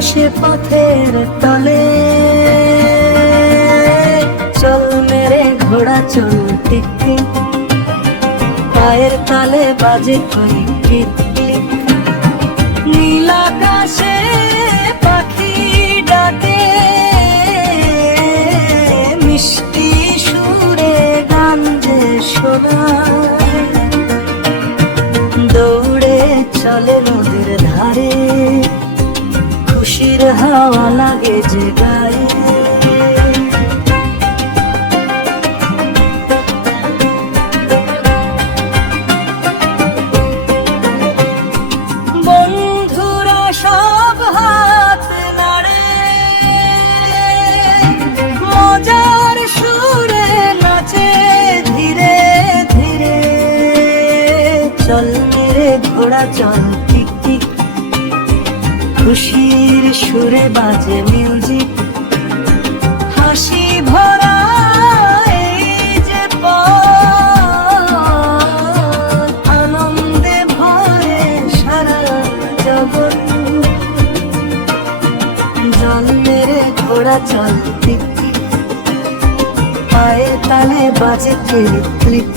ভাসে পথের তলে, চল মেরে ঘোড়া চল টিক টিক, পায়ের তালে বাজে করি টিক টিক। নীল আকাশে পাখি ডাকে, মিষ্টি সুরে গান যে শোনায়, দৌড়ে চলে নদীর ধারে, খুশির হাওয়া লাগে যে গায়ে। বন্ধুরা সব হাত নাড়ে, মজার সুরে নাচে ধীরে ধীরে, চল মেরে ঘোড়া চল টিক টিক, খুশির সুরে বাজে মিউজিক। হাসি ভরা এই যে পথ, আনন্দে ভরে সারা জগৎ। জল মেরে ঘোড়া চল টিক টিক, পায়ে তালে বাজে ক্লিক ক্লিক।